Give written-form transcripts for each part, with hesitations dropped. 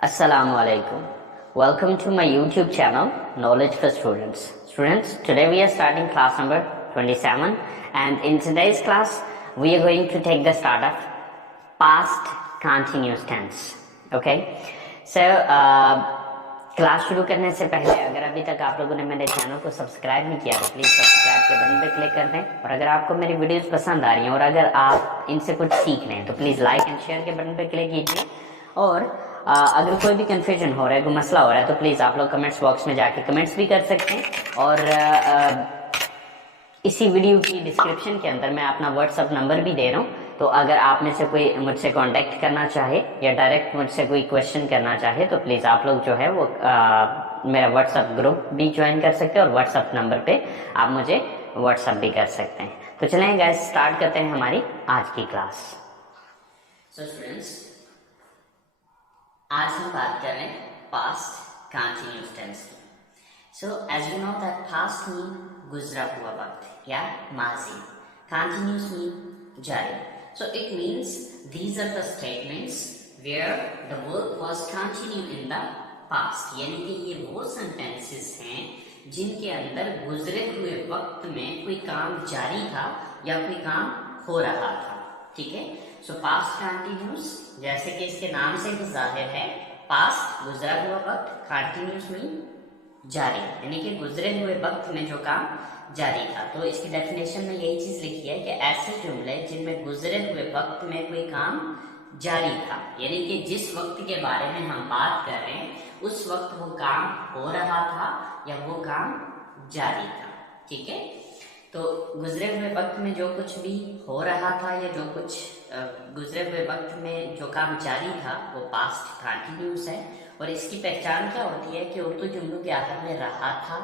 Assalamualaikum. Welcome to my YouTube channel, Knowledge for Students. Students, today we are starting class number 27, and in today's class, we are going to take the start of past continuous tense. Okay? So, class शुरू करने से पहले अगर अभी तक आप लोगों ने मेरे चैनल को सब्सक्राइब नहीं किया तो प्लीज सब्सक्राइब के बटन पे क्लिक कर दें। और अगर आपको मेरी वीडियोस पसंद आ रही हैं और अगर आप इनसे कुछ सीख रहे हैं तो प्लीज लाइक एंड शेयर के बटन पे क्लिक कीजिए। और अगर कोई भी कंफ्यूजन हो रहा है, कोई मसला हो रहा है तो प्लीज आप लोग कमेंट्स बॉक्स में जाके कमेंट्स भी कर सकते हैं। और इसी वीडियो की डिस्क्रिप्शन के अंदर मैं अपना व्हाट्सअप नंबर भी दे रहा हूँ, तो अगर आप में से कोई मुझसे कांटेक्ट करना चाहे या डायरेक्ट मुझसे कोई क्वेश्चन करना चाहे तो प्लीज़ आप लोग जो है वो मेरा व्हाट्सअप ग्रुप भी ज्वाइन कर सकते हैं और व्हाट्सअप नंबर पे आप मुझे व्हाट्सअप भी कर सकते हैं। तो चलें गाइस, स्टार्ट करते हैं हमारी आज की क्लास। सो स्टूडेंट्स, आज हम बात कर रहे हैं पास्ट कंटिन्यूअस टेंस की। So as you know that past mean गुजरा हुआ वक्त या माजी, कंटिन्यूअस मीन जारी। So it means these are the statements where the work was continued in the past, यानी कि ये वो sentences हैं जिनके अंदर गुजरे हुए वक्त में कोई काम जारी था या कोई काम हो रहा था। ठीक है, सो पास्ट कंटिन्यूस, जैसे कि इसके नाम से ही जाहिर है, पास्ट गुजरा हुआ वक्त, कंटिन्यूस मीन जारी, यानी कि गुजरे हुए वक्त में जो काम जारी था। तो इसकी डेफिनेशन में यही चीज लिखी है कि ऐसे जुमले जिनमें गुजरे हुए वक्त में कोई काम जारी था, यानी कि जिस वक्त के बारे में हम बात कर रहे हैं उस वक्त वो काम हो रहा था या वो काम जारी था। ठीक है, तो गुजरे हुए वक्त में जो कुछ भी हो रहा था या जो कुछ गुजरे हुए वक्त में जो काम जारी था वो पास्ट कंटिन्यूअस है। और इसकी पहचान क्या होती है कि उर्दू जुमलों के आखिर में रहा था,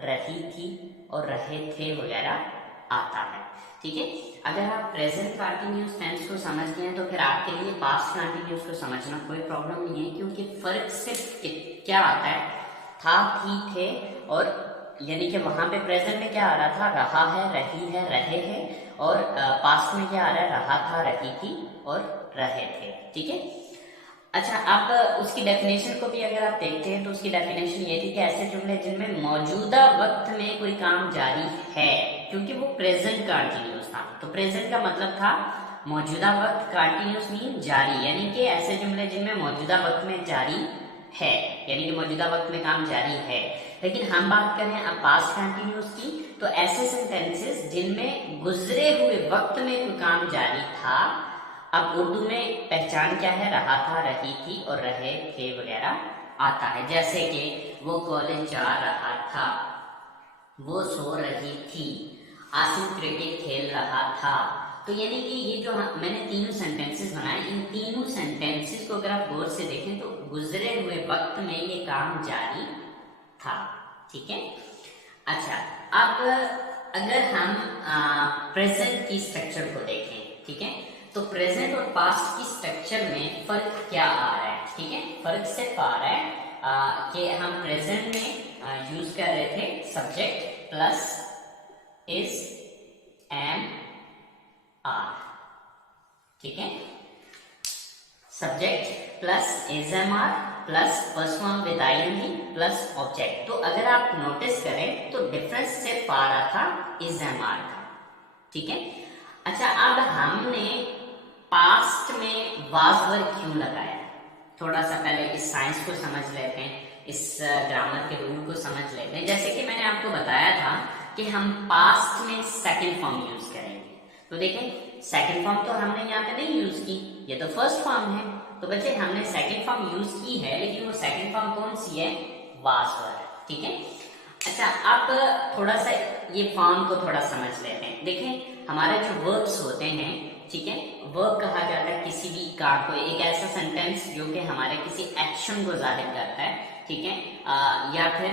रही थी और रहे थे वगैरह आता है। ठीक है, अगर आप प्रेजेंट कंटिन्यूअस टेंस को समझ गए हैं तो फिर आपके लिए पास्ट कंटिन्यूअस को समझना कोई प्रॉब्लम नहीं है, क्योंकि फर्क सिर्फ क्या आता है, था, थी, थे, और यानी कि वहां पे प्रेजेंट में क्या आ रहा था, रहा है, रही है, रहे हैं, और पास्ट में क्या आ रहा है, रहा था, रही थी और रहे थे। ठीक है, अच्छा, आप उसकी डेफिनेशन को भी अगर आप देखते हैं तो उसकी डेफिनेशन ये थी कि ऐसे जुमले जिनमें मौजूदा वक्त में कोई काम जारी है, क्योंकि वो प्रेजेंट कंटिन्यूअस था, तो प्रेजेंट का मतलब था मौजूदा वक्त, कंटिन्यूअस मीन जारी, यानी कि ऐसे जुमले जिनमें मौजूदा वक्त में जारी है, यानी कि मौजूदा वक्त में काम जारी है। लेकिन हम बात करें अब पास्ट कंटिन्यूअस की, तो ऐसे सेंटेंसेस जिनमें गुजरे हुए वक्त में कोई काम जारी था। अब उर्दू में पहचान क्या है, रहा था, रही थी और रहे थे वगैरह आता है। जैसे कि वो कॉलेज जा रहा था, वो सो रही थी, आसिफ क्रिकेट खेल रहा था। तो यानी कि ये जो मैंने तीनों सेंटेंसेस बनाए, इन तीनों सेंटेंसेस को अगर आप गौर से देखें तो गुजरे हुए वक्त में ये काम जारी था। ठीक है, अच्छा, अब अगर हम प्रेजेंट की स्ट्रक्चर को देखें, ठीक है, तो प्रेजेंट और पास्ट की स्ट्रक्चर में फर्क क्या आ रहा है। ठीक है, फर्क सिर्फ आ रहा है कि हम प्रेजेंट में यूज कर रहे थे subject plus is, am, are. ठीक है, subject plus is, am, are plus first form with ING plus object. तो अगर आप नोटिस करें तो डिफरेंस सिर्फ आ रहा था इज, एम, आर का। ठीक है, अच्छा, अब हमने पास्ट में वाज वर्ब क्यों लगाया, थोड़ा सा पहले इस साइंस को समझ लेते हैं, इस ग्रामर के रूल को समझ लेते हैं। जैसे कि मैंने आपको बताया था कि हम पास्ट में सेकंड फॉर्म यूज करेंगे, तो देखें सेकंड फॉर्म तो हमने यहाँ पे नहीं यूज की, ये तो फर्स्ट फॉर्म है। तो बच्चे हमने सेकंड फॉर्म यूज की है, लेकिन वो सेकंड फॉर्म कौन सी है, वाज वर्ब। ठीक है, अच्छा, आप थोड़ा सा ये फॉर्म को थोड़ा समझ लेते हैं। देखें, हमारे जो वर्ब्स होते हैं, ठीक है, वर्ब कहा जाता है किसी भी काम को, एक ऐसा सेंटेंस जो कि हमारे किसी एक्शन को जाहिर करता है। ठीक है, या फिर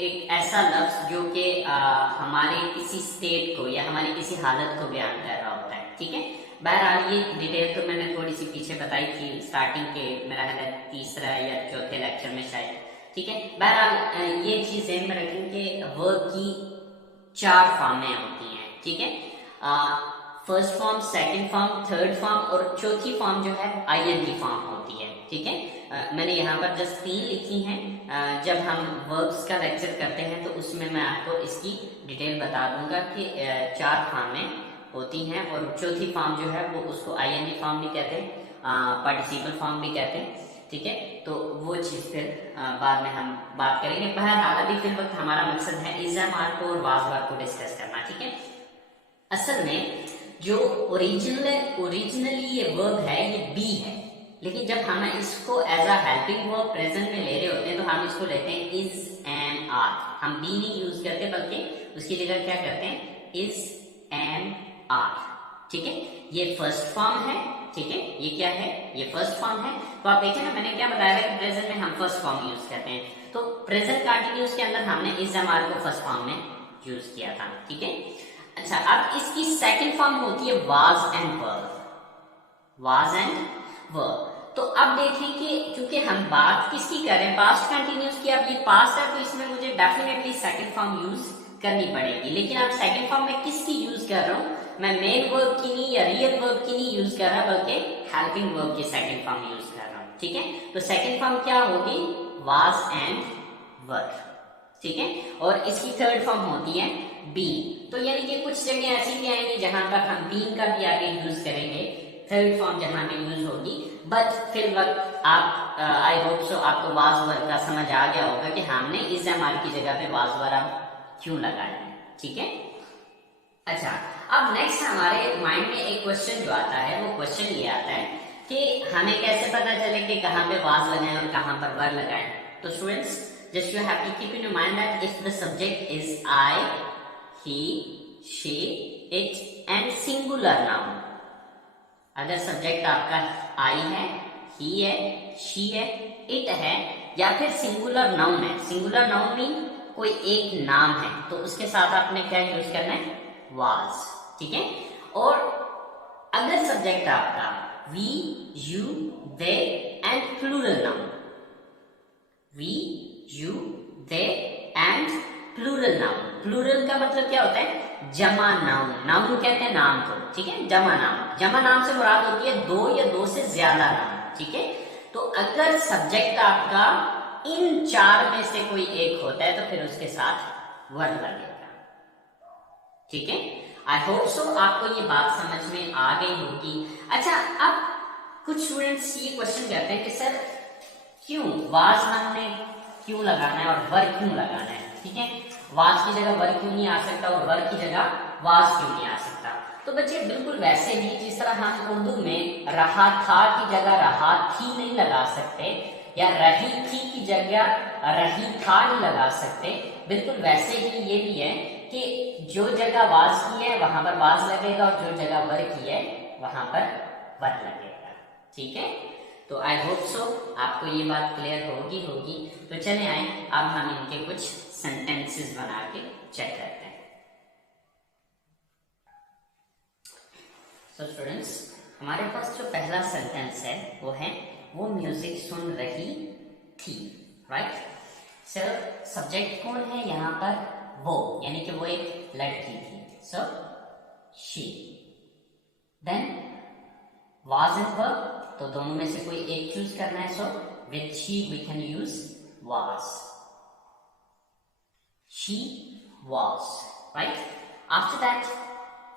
एक ऐसा लफ्ज जो कि हमारे किसी स्टेट को या हमारी किसी हालत को बयान कर रहा होता है। ठीक है, बहरहाल ये डिटेल तो मैंने थोड़ी सी पीछे बताई थी स्टार्टिंग के, मेरा है तीसरा या चौथे लेक्चर में शायद। ठीक है, बहरहाल ये चीज ध्यान में रखें कि वर्ब की 4 फॉर्में होती हैं। ठीक है, first form, second form, third form और चौथी फॉर्म जो है आईएनजी फॉर्म होती है। ठीक है, मैंने यहाँ पर जस्ट 3 लिखी हैं। जब हम वर्ब्स का लेक्चर करते हैं तो उसमें मैं आपको इसकी डिटेल बता दूंगा कि 4 फॉर्में होती हैं, और चौथी फॉर्म जो है वो उसको आईएनजी फॉर्म भी कहते हैं, पार्टिसिपल फॉर्म भी कहते हैं। ठीक है, तो वो चीज फिर बाद में हम बात करेंगे। बहरहाल अभी फिर वक्त हमारा मकसद है इज़ामार को और वाज़वार को डिस्कस करना। ठीक है, असल में जो ओरिजिनली ये वर्ब है ये बी है, लेकिन जब हम इसको as a helping verb present में ले रहे होते हैं तो हम इसको लेते हैं इज एंड आर। हम बी नहीं यूज करते, बल्कि उसकी जगह क्या करते हैं, इज एंड आर। ठीक है, ये फर्स्ट फॉर्म है। ठीक है, ये क्या है, ये फर्स्ट फॉर्म है। तो आप देखिए ना, मैंने क्या बताया है कि प्रेजेंट में हम फर्स्ट फॉर्म यूज करते हैं, तो प्रेजेंट कंटिन्यूअस के अंदर हमने इज एंड आर को फर्स्ट फॉर्म में यूज किया था। ठीक है, अच्छा, अब इसकी सेकंड फॉर्म होती है was and verb. Was and verb. तो अब देखें कि क्योंकि हम बात किसकी कर रहे हैं, पास्ट कंटिन्यूअस की। अब ये पास्ट है तो इसमें मुझे डेफिनेटली सेकंड फॉर्म यूज करनी पड़ेगी, लेकिन आप सेकंड फॉर्म में किसकी यूज कर रहा हूं, मैं मेन वर्ब की नहीं या रियल वर्ब की नहीं यूज कर रहा, बल्कि हेल्पिंग वर्ब की सेकंड फॉर्म यूज कर रहा हूं। ठीक है, तो सेकंड फॉर्म क्या होगी, वाज एंड वर। ठीक है, और इसकी थर्ड फॉर्म होती है बी। तो यानी कि कुछ जगह ऐसी भी आएंगी जहां पर हम बीन का भी आगे यूज करेंगे, थर्ड फॉर्म जहां में यूज होगी। बट फिर वक्त आप आई होप सो आपको वाज वर का समझ आ गया होगा कि हमने इज एम आर की जगह पे वाज वर अब क्यों लगाया है। ठीक है, अच्छा, अब नेक्स्ट हमारे माइंड में एक क्वेश्चन जो आता है, वो क्वेश्चन ये आता है कि हमें कैसे पता चले कि कहाँ पे वाज लगाएं और कहाँ पर वर लगाएं। तो students, just you have to keep in your mind that if the subject is I, he, she, it and singular noun। अगर सब्जेक्ट आपका आई है, he है, she है, it है, या फिर सिंगुलर नाउन है। सिंगुलर नाउन मीन कोई एक नाम है, तो उसके साथ आपने क्या यूज करना है, was। ठीक है, और अगर सब्जेक्ट आपका we, you, they and plural noun, we, you, they and plural noun. Plural का मतलब क्या होता है, जमा नाउन। नाउन कहते हैं नाम को। ठीक है, जमा नाउन। जमा नाम से मुराद होती है दो या दो से ज्यादा नाम। ठीक है, तो अगर सब्जेक्ट आपका इन 4 में से कोई एक होता है तो फिर उसके साथ वर लगेगा। ठीक है, आई होप सो आपको ये बात समझ में आ गई होगी। अच्छा, अब कुछ स्टूडेंट्स ये क्वेश्चन करते हैं कि सर क्यों वाज हमने क्यों लगाना है और वर क्यों लगाना है। ठीक है, वाज की जगह वर क्यों नहीं आ सकता और वर की जगह वाज क्यों नहीं आ सकता। तो बच्चे बिल्कुल वैसे ही जिस तरह हम उर्दू में रहा था की जगह रहा थी नहीं लगा सकते, या रही थी की जगह रही था नहीं लगा सकते, बिल्कुल वैसे ही ये भी है कि जो जगह वाज की है वहां पर वाज लगेगा और जो जगह वर की है वहां पर वर लगेगा। ठीक है, तो आई होप सो आपको ये बात क्लियर होगी। तो चले आए, अब हम इनके कुछ सेंटेंसेस बना के चेक करते हैं। सो स्टूडेंट्स, हमारे पास जो पहला सेंटेंस है वो म्यूजिक सुन रही थी। राइट, सर सब्जेक्ट कौन है यहाँ पर, वो, यानी कि वो एक लड़की थी। So she. Then was and verb, तो दोनों में से कोई एक चूज करना है। So with she we can use was. She was. Right, after that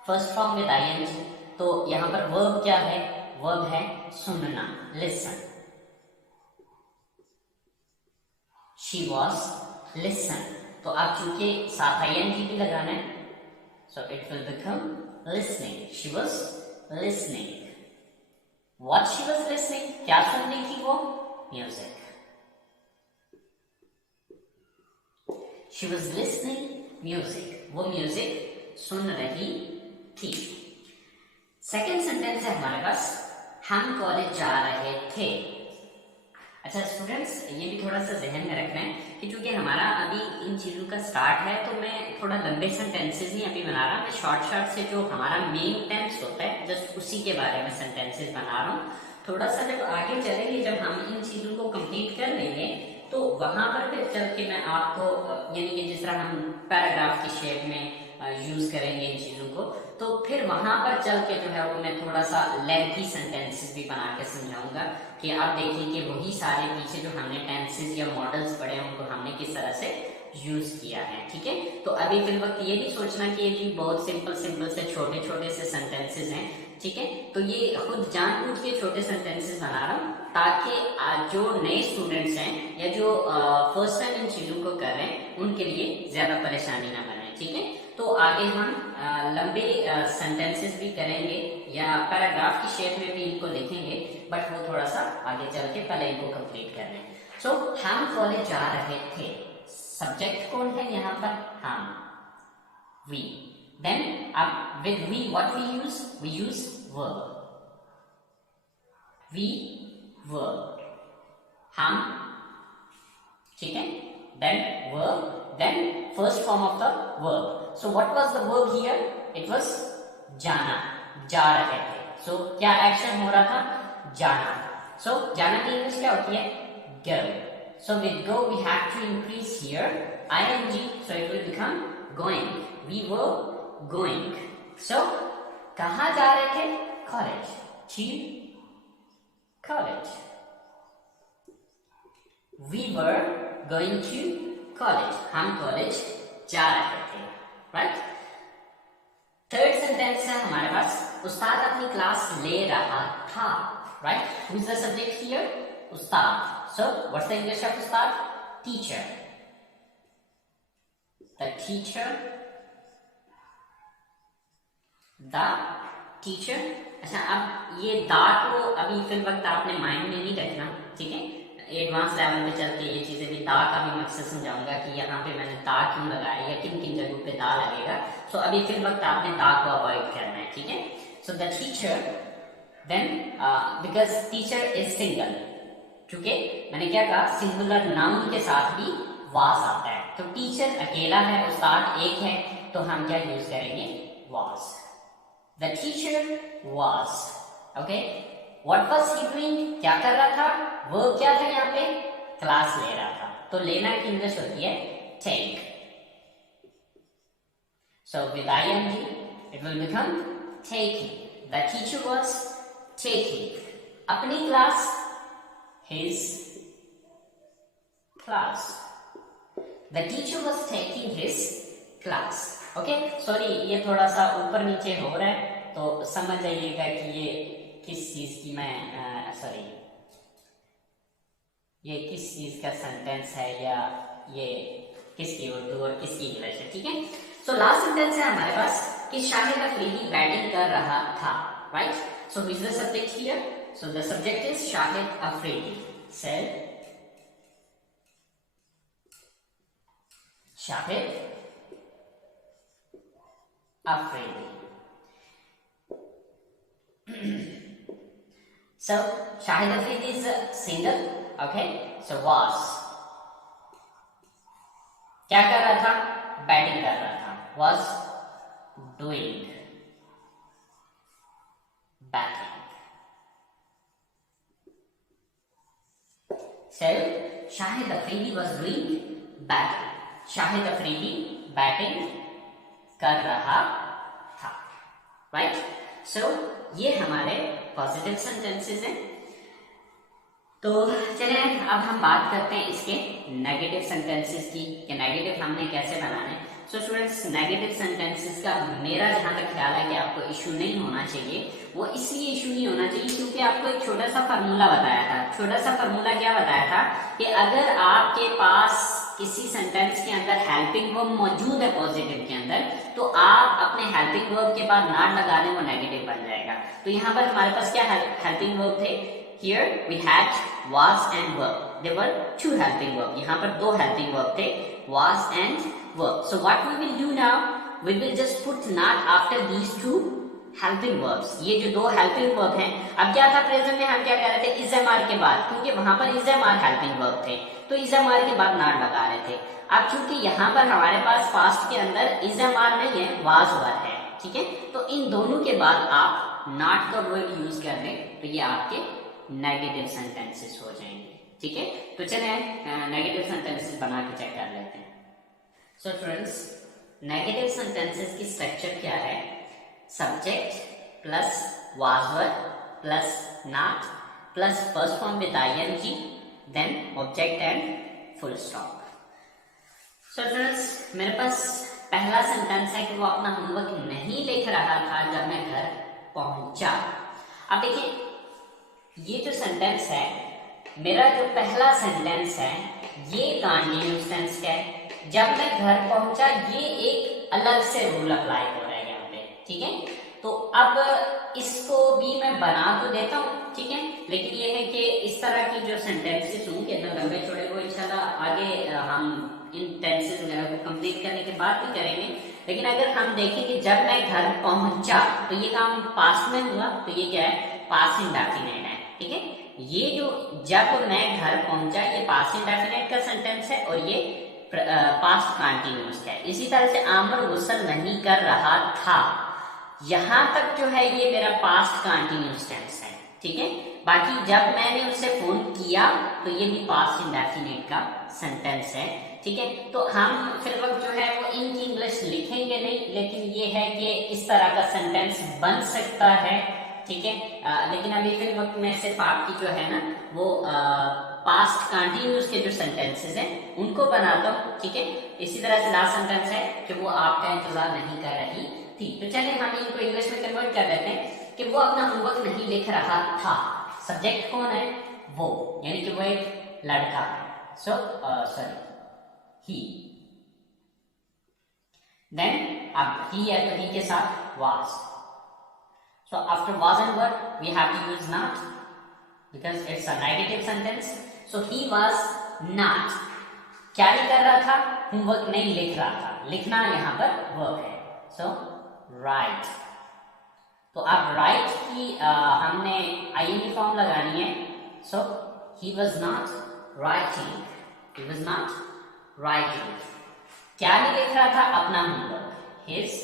first form with ING, तो यहां पर वर्ब क्या है, वर्ब है सुनना, लिसन। शी वाज लिसन, तो आप चूंकि साथ आईएनजी भी लगाना है, so it will become listening. She was listening. What she was listening, क्या सुन रही थी वो, music. She was listening music, वो म्यूजिक सुन रही थी। सेकेंड सेंटेंस है हमारे पास, हम कॉलेज जा रहे थे। अच्छा स्टूडेंट्स, ये भी थोड़ा सा जहन में रखना है कि चूंकि हमारा अभी इन चीजों का स्टार्ट है, तो मैं थोड़ा लंबे सेंटेंसेस नहीं अभी बना रहा, मैं शॉर्ट से जो हमारा मेन टेंस होता है जस्ट उसी के बारे में सेंटेंसेस बना रहा हूँ। थोड़ा सा जब आगे चलेंगे, जब हम इन चीजों को कंप्लीट कर लेंगे, तो वहां पर फिर चल के मैं आपको, यानी कि जिस तरह हम पैराग्राफ की शेप में यूज करेंगे इन चीजों को, तो फिर वहां पर चल के जो है वो मैं थोड़ा सा लेंथी सेंटेंसेस भी बना के समझाऊंगा कि आप देखिए कि वही सारे पीछे जो हमने टेंसेस या मॉडल्स पढ़े हैं उनको हमने किस तरह से यूज किया है। ठीक है, तो अभी फिर वक्त ये नहीं सोचना कि ये जी बहुत सिंपल सिंपल से छोटे छोटे से सेंटेंसेस हैं। ठीक है, तो ये खुद जानबूझ के छोटे सेंटेंसेस बना रहा हूँ ताकि जो नए स्टूडेंट्स हैं या जो फर्स्ट टाइम इन चीजों को कर रहे हैं उनके लिए ज्यादा परेशानी ना बने। ठीक है, तो आगे हम लंबे सेंटेंसेस भी करेंगे या पैराग्राफ की शेप में भी इनको लिखेंगे, बट वो थोड़ा सा आगे चल के पहले इनको कंप्लीट कर लें। सो हम कॉलेज जा रहे थे, सब्जेक्ट कौन है यहाँ पर? हम, वी। देन अब with we what we use verb, we verb, हम। ठीक है, then verb, then first form of the verb. So what was the verb here? It was जाना, जा रहे थे। So क्या एक्शन हो रहा था? जाना। So जाना की इंग्लिश क्या होती है? Go. So with go we have to increase here ing, so it will become going. We were going. So कहाँ जा रहे थे? College. To college. We were going to college. हम कॉलेज जा रहे थे, राइट। थर्ड सेंटेंस है हमारे पास, उस्ताद अपनी क्लास ले रहा था, right. Who is the subject here? उस्ताद। So what's the English of उस्ताद? Teacher. The teacher, the teacher. अच्छा, अब ये दा को अभी फिल वक्त आपने माइंड में नहीं रखना, ठीक है। एडवांस लेवल में चल के ये चीजें भी दा का भी मकसद समझाऊंगा कि यहाँ पे मैंने दा क्यों लगाया या किन किन जगहों पे दा लगेगा। सो अभी फिर वक्त आपने दा को अवॉइड करना है, ठीक है। So the teacher, then because teacher is single, क्योंकि मैंने क्या कहा, सिंगुलर नाउन के साथ भी वास आता है। तो टीचर अकेला है, उस्ताद एक है, तो हम क्या यूज करेंगे? वास। द टीचर वास। Okay, What was he doing? क्या कर रहा था? वो क्या था यहाँ पे? क्लास ले रहा था। तो लेना की इंग्लिश होती है take. So with ing it will become taking. The teacher was taking अपनी class, his class. The teacher was taking his class. Okay, sorry ये थोड़ा सा ऊपर नीचे हो रहा है, तो समझ जाइएगा कि ये किस चीज की मैं सॉरी ये किस चीज का सेंटेंस है या ये किसकी उर्दू और किसकी इंग्लिश है, ठीक है। सो लास्ट सेंटेंस है हमारे पास कि शाहिद अफरीदी बैटिंग कर रहा था, right. So which is the subject here? So the subject is Shahid Afridi said, Shahid Afridi. So Shahid Afridi is single, okay? So was क्या कर रहा था? बैटिंग कर रहा था। Was doing batting. So Shahid Afridi was doing batting. Shahid Afridi batting कर रहा था, right? So ये हमारे पॉजिटिव सेंटेंसेस हैं। तो चलिए अब हम बात करते हैं इसके नेगेटिव सेंटेंसेस की कि नेगेटिव हमने कैसे बनाना है। सो स्टूडेंट्स, नेगेटिव सेंटेंसेस का मेरा जहां तक ख्याल है कि आपको इशू नहीं होना चाहिए। वो इसलिए इशू नहीं होना चाहिए क्योंकि आपको एक छोटा सा फार्मूला बताया था। छोटा सा फार्मूला क्या बताया था कि अगर आपके पास किसी सेंटेंस के अंदर हेल्पिंग वर्ब मौजूद है पॉजिटिव के अंदर, तो आप अपने हेल्पिंग वर्ब के बाद नॉट लगा दें, वो नेगेटिव बन जाएगा। तो यहाँ पर हमारे पास क्या हेल्पिंग वर्ब थे? Here we had was and were. There were two helping verb. यहाँ पर दो helping verb थे, was and were. So what we will do now? We will just put not after these two helping verbs. ये जो दो helping verb हैं, अब क्या था प्रेजेंट में हम क्या कह रहे थे? is am are के बाद, क्योंकि वहां पर is am are helping verb थे, तो is am are के बाद not लगा रहे थे। अब चूंकि यहाँ पर हमारे पास past के अंदर is am are नहीं है, was were है, ठीक है। तो इन दोनों के बाद आप not का वर्ड यूज कर दें तो ये आपके नेगेटिव सेंटेंसेस हो जाएंगे, ठीक है। तो चलिए नेगेटिव सेंटेंसेस बना के चेक कर लेते हैं। सो स्टूडेंट्स, नेगेटिव सेंटेंसेस की स्ट्रक्चर क्या है? Subject plus was were plus not plus first form with ing then object and full stop. So students, मेरे पास पहला सेंटेंस है कि वो अपना होमवर्क नहीं लिख रहा था जब मैं घर पहुंचा। अब देखिए, ये जो सेंटेंस है, मेरा जो पहला सेंटेंस है, ये कंटीन्यूअस टेंस का है। जब मैं घर पहुंचा, ये एक अलग से रूल अप्लाई हो रहा है यहाँ पे, ठीक है। तो अब इसको भी मैं बना तो देता हूँ, ठीक है, लेकिन ये है कि इस तरह की जो सेंटेंसेस होंगे ना लंबे चौड़े, वो इंशाल्लाह आगे हम इन टेंसेस वगैरह को कंप्लीट करने के बाद भी करेंगे। लेकिन अगर हम देखें कि जब मैं घर पहुंचा, तो ये काम पास्ट में हुआ, तो ये क्या है? पास्ट इंडेफिनिट है, ठीक है। ये जो जब मैं घर पहुंचा, ये पास्ट इंडेफिनिट का सेंटेंस है और ये पास्ट कंटीन्यूअस है। इसी तरह से आमर गुस्ल नहीं कर रहा था, यहां तक जो है ये मेरा पास्ट कंटीन्यूअस टेंस है, ठीक है। बाकी जब मैंने उसे फोन किया, तो ये भी पास्ट इंडेफिनिट का सेंटेंस है, ठीक है। तो हम फिर वक्त जो है वो इनकी इंग्लिश लिखेंगे नहीं, लेकिन ये है कि इस तरह का सेंटेंस बन सकता है, ठीक है। लेकिन अभी फिर वक्त में सिर्फ आपकी जो है ना वो पास्ट कंटीन्यूअस के जो सेंटेंसेस हैं उनको बनाता हूँ, ठीक है। इसी तरह से लास्ट सेंटेंस है कि वो आपका इंतजार नहीं कर रही थी। तो चलिए हम इनको इंग्लिश में कन्वर्ट कर देते हैं कि वो अपना होमवर्क नहीं लिख रहा था। सब्जेक्ट कौन है? वो, यानी कि वो एक लड़का है। सो सॉरी, ही। देन अब ही है तो ही के साथ was. So after was and were we have to use not because it's a negative sentence. So he was not. क्या नहीं कर रहा था? होमवर्क नहीं लिख रहा था। लिखना यहाँ पर वर्क है। So write. तो अब write की हमने ing फॉर्म लगानी है। So he was not writing. He was not writing. क्या नहीं लिख रहा था? अपना homework, his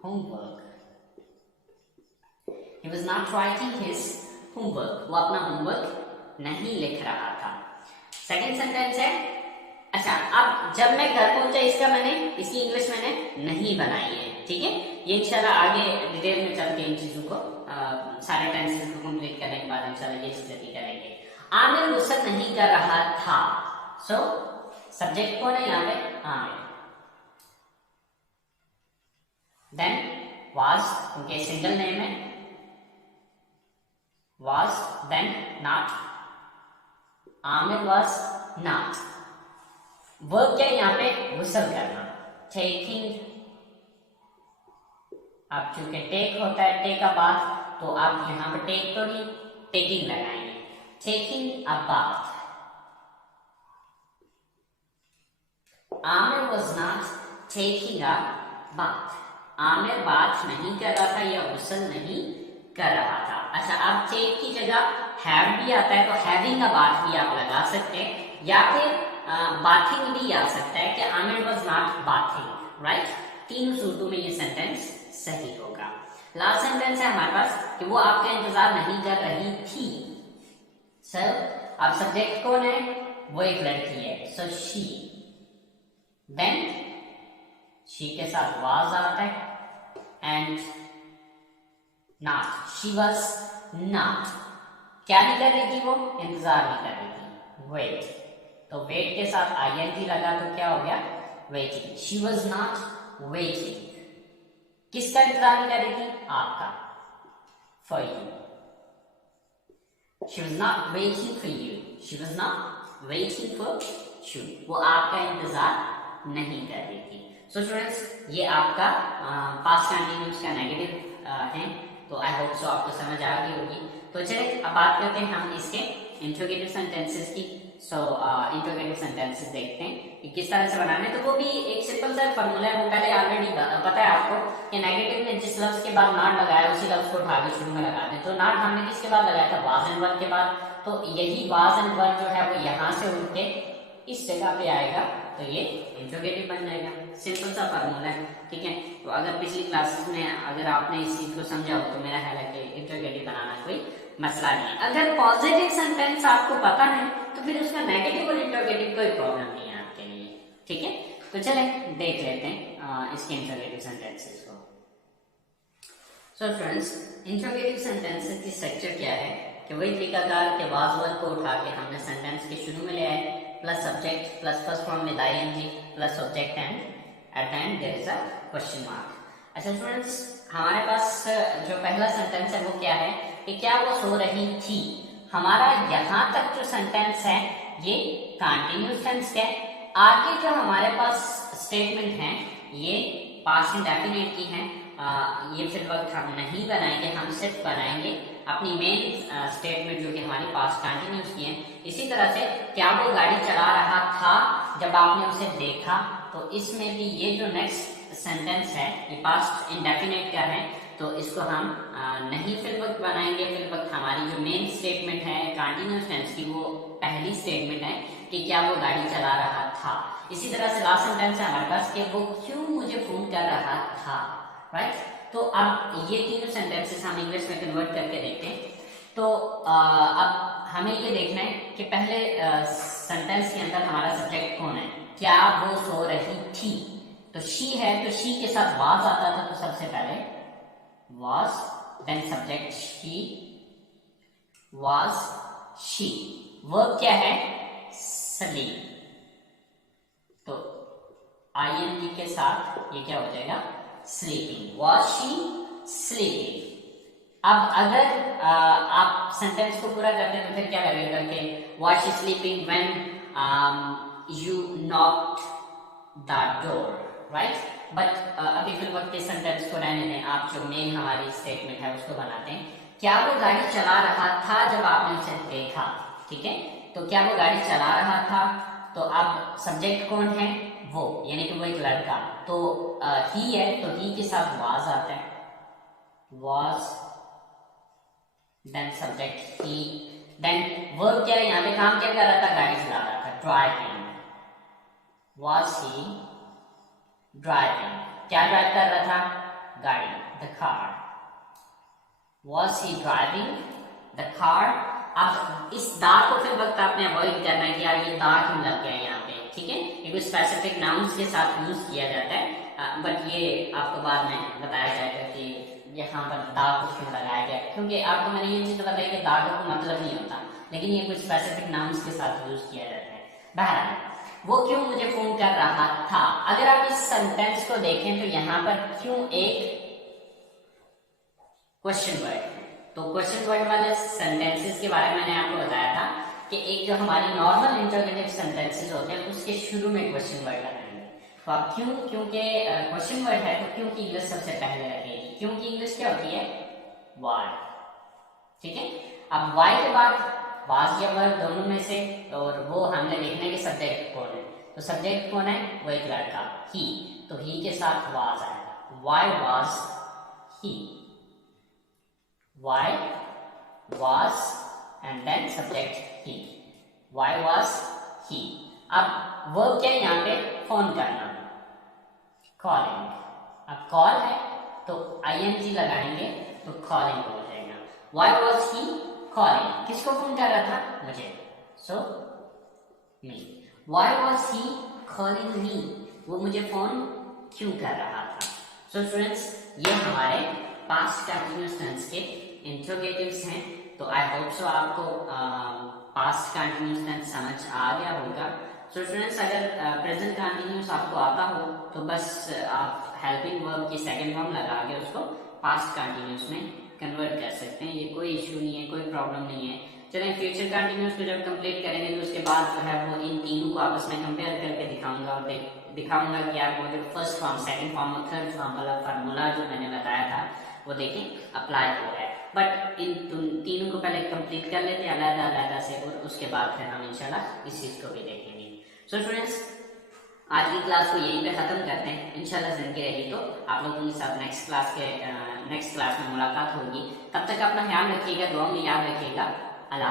homework. He was not writing his homework. वो अपना होमवर्क नहीं लिख रहा था। सेकेंड सेंटेंस है, अच्छा, अब जब मैं घर पहुंचा, इसका मैंने इसकी इंग्लिश मैंने नहीं बनाई है, ठीक है। ये इंशाल्लाह आगे डिटेल में चल के इन चीजों को सारे टेंसेस को कंप्लीट करने के बाद इंशाल्लाह ये चीजें भी करेंगे। आमिर गुस्सा नहीं कर रहा था। सो सब्जेक्ट कौन है यहाँ पे? आमिर। देन was, उनके सिंगल नेम है, was, then not. Aamir was not. Verb क्या यहाँ पे? गुस्ल करना, taking. अब चूंकि टेक होता है, टेक अ बाथ, तो आप यहाँ पे टेक तो नहीं, टेकिंग लगाएंगे, taking a bath. Aamir was not taking a bath. Aamir बात नहीं कर रहा था या गुस्ल नहीं कर रहा था। अच्छा, अब टेक की जगह हैव भी आता है, तो हैविंग अ बाथ भी आप लगा सकते हैं, या फिर बाथिंग भी आ सकता है कि Aamir was not bathing, right. तीनों सूरतों में ये सेंटेंस सही होगा। लास्ट सेंटेंस है हमारे पास कि वो आपका इंतजार नहीं कर रही थी। सर, अब सब्जेक्ट कौन है? वो एक लड़की है, सो शी। देन शी के साथ was आता है and not. She was not. क्या नहीं कर रही थी वो? इंतजार नहीं कर रही थी, wait. तो wait के साथ ing लगा तो क्या हो गया? waiting. She was not waiting. किसका इंतजार नहीं कर रही थी? आपका, for you. She was not waiting for you. She was not waiting for you. वो आपका इंतजार नहीं कर रही थी। सो स्टूडेंट्स, ये आपका पास्ट कंटीन्यूअस का नेगेटिव है, तो आई होप सो आपको समझ आ गई होगी। तो चलिए अब बात करते हैं हम इसके इंट्रोगेटिव सेंटेंसेस की। सो इंट्रोगेटिव सेंटेंसेस देखते हैं कि किस तरह से बनाने। तो वो भी एक सिंपल सा फॉर्मूला है, वो पहले ऑलरेडी पता है आपको कि नेगेटिव में जिस लफ्ज के बाद नॉट लगाया उसी लफ्ज को उठा के शुरू में लगा दें। तो नॉट हमने किसके बाद लगाया था? वाज एंड वर के बाद। तो यही वाज एंड वर जो है वो यहाँ से उठ के इस जगह पे आएगा, तो ये इंट्रोगेटिव बन जाएगा। सिंपल सा फार्मूला है, ठीक है। तो अगर पिछली क्लासेस में अगर आपने इस चीज को समझा हो, तो मेरा ख्याल है कि इंट्रोगेटिव बनाना कोई मसला नहीं है। अगर पॉजिटिव सेंटेंस आपको पता है, तो फिर उसका नेगेटिव और इंट्रोगेटिव कोई प्रॉब्लम नहीं है आपके लिए, तो चलें देख लेते हैं इसके इंट्रोगेटिव सेंटेंसेस को। सो फ्रेंड्स, इंट्रोगेटिव सेंटेंसेस की स्ट्रक्चर क्या है कि वही तरीकाकार के वाज वर्ड को उठा के हमने सेंटेंस के शुरू में ले आए, plus subject plus first form with ING plus object and at the end there is a question mark. अच्छा स्टूडेंट्स, हमारे पास जो पहला सेंटेंस है वो क्या है कि क्या वो सो रही थी। हमारा यहाँ तक जो सेंटेंस है ये कंटिन्यूअस टेंस है। आगे जो हमारे पास स्टेटमेंट है ये पास्ट इंडेफिनिट की है। ये फिर वक्त हम नहीं बनाएंगे, हम सिर्फ बनाएंगे अपनी मेन स्टेटमेंट जो कि हमारी पास्ट कंटिन्यूअस की है। इसी तरह से क्या वो गाड़ी चला रहा था जब आपने उसे देखा, तो इसमें भी ये जो नेक्स्ट सेंटेंस है ये पास्ट इंडेफिनिट का है, तो इसको हम नहीं फिल वक्त बनाएंगे। फिल वक्त हमारी जो मेन स्टेटमेंट है कंटिन्यूअस टेंस की वो पहली स्टेटमेंट है कि क्या वो गाड़ी चला रहा था। इसी तरह से लास्ट सेंटेंस है हमारे पास कि वो क्यों मुझे फोन कर रहा था, राइट। तो अब ये तीनों सेंटेंसेस हम इंग्लिश में कन्वर्ट करके देखते हैं। तो अब हमें ये देखना है कि पहले सेंटेंस के अंदर हमारा सब्जेक्ट कौन है। क्या वो सो रही थी, तो शी है, तो शी के साथ वाज आता था, तो सबसे पहले was, then subject she, was she. Verb क्या है, स्लीप, तो आईएनजी के साथ ये क्या हो जाएगा, स्लीपिंग। Was she sleeping. अब अगर आप सेंटेंस को पूरा करते हैं तो फिर क्या लगेगा कि was she sleeping when you knocked the door, right? But अभी फिर वक्त इस सेंटेंस को रहने दें, आप जो मेन हमारी स्टेटमेंट है उसको बनाते हैं। क्या वो गाड़ी चला रहा था जब आपने उसे देखा, ठीक है। तो क्या वो गाड़ी चला रहा था, तो अब सब्जेक्ट कौन है, वो, यानी कि वो एक लड़का, तो ही है, तो ही के साथ वाज आता है, was, then subject he, then verb क्या है, यहाँ पे काम क्या कर रहा था, गाड़ी चला रहा था, ड्राइविंग। Was he driving? क्या ड्राइव कर रहा था, गाड़ी, the car. Was he driving the car? अब इस दा को फिर वक्त आपने अवॉइड करना है कि यार ये दा क्यों लग गया यहाँ पे, ठीक है। ये कोई स्पेसिफिक नाउन्स के साथ यूज किया जाता है, बट ये आपको बाद में बताया जाएगा कि यहाँ पर दा को क्यों लगाया गया, क्योंकि आपको मैंने ये चीज बताई कि दा का कोई मतलब नहीं होता, लेकिन ये कुछ स्पेसिफिक नाउन्स के साथ यूज किया जाता है। बहरहाल, वो क्यों मुझे फोन कर रहा था। अगर आप इस सेंटेंस को देखें तो यहाँ पर क्यों एक क्वेश्चन वर्ड, तो क्वेश्चन वर्ड वाले सेंटेंसेस के बारे में मैंने आपको बताया था कि एक जो हमारी नॉर्मल इंटरोगेटिव सेंटेंसेस होते हैं उसके शुरू में क्वेश्चन वर्ड लगाएंगे। तो आप क्यों, क्योंकि क्वेश्चन वर्ड है तो क्यों की इंग्लिश सबसे पहले लगेगी। क्यों की इंग्लिश क्या होती है, वाई, ठीक है। अब वाई के बाद वाज या वर्ब दोनों में से, और वो हमने देखना है कि सब्जेक्ट कौन है, तो सब्जेक्ट कौन है, वो एक लड़का, ही, तो ही के साथ वाज आएगा, why was he, why was and then subject he, why was he. अब वर्ब क्या है यहाँ पे, फोन करना, कॉलिंग। अब कॉल है तो आईएनजी लगाएंगे तो कॉलिंग हो जाएगा। वाई वाज ही कॉलिंग, किसको फोन कर रहा था, मुझे, so me. Why was he calling me, वो मुझे फोन क्यों कर रहा था। सो स्टूडेंट्स, ये हमारे पास्ट कंटिन्यूअस टेंस के इंट्रोगेटिव्स हैं। तो आई होप सो आपको पास्ट कंटिन्यूअस टेंस समझ आ गया होगा। सो स्टूडेंट्स, अगर प्रेजेंट कंटिन्यूअस आपको आता हो तो बस आप हेल्पिंग वर्ब की सेकंड फॉर्म लगा के उसको पास्ट कंटिन्यूअस में कन्वर्ट कर सकते हैं। ये कोई इशू नहीं है, कोई प्रॉब्लम नहीं है। चलें, फ्यूचर कंटिन्यूअस को जब कंप्लीट करेंगे तो उसके बाद जो है वो इन तीनों को आपस में कंपेयर करके दिखाऊंगा और दिखाऊंगा कि आपको जो फर्स्ट फॉर्म, सेकंड फॉर्म और थर्ड फॉर्म वाला फार्मूला जो मैंने बताया था वो देखें अप्लाई हो रहा है। बट इन तीनों को पहले कंप्लीट कर लेते हैं अलग-अलग से, और उसके बाद फिर हम इंशाल्लाह इस चीज को भी देखेंगे। सो स्टूडेंट्स, आज की क्लास को यहीं पे खत्म करते हैं। इंशाल्लाह जिंदगी रही तो आप लोगों के साथ नेक्स्ट क्लास में मुलाकात होगी। तब तक अपना ख्याल रखिएगा, दुआ में याद रखिएगा। अल्लाह।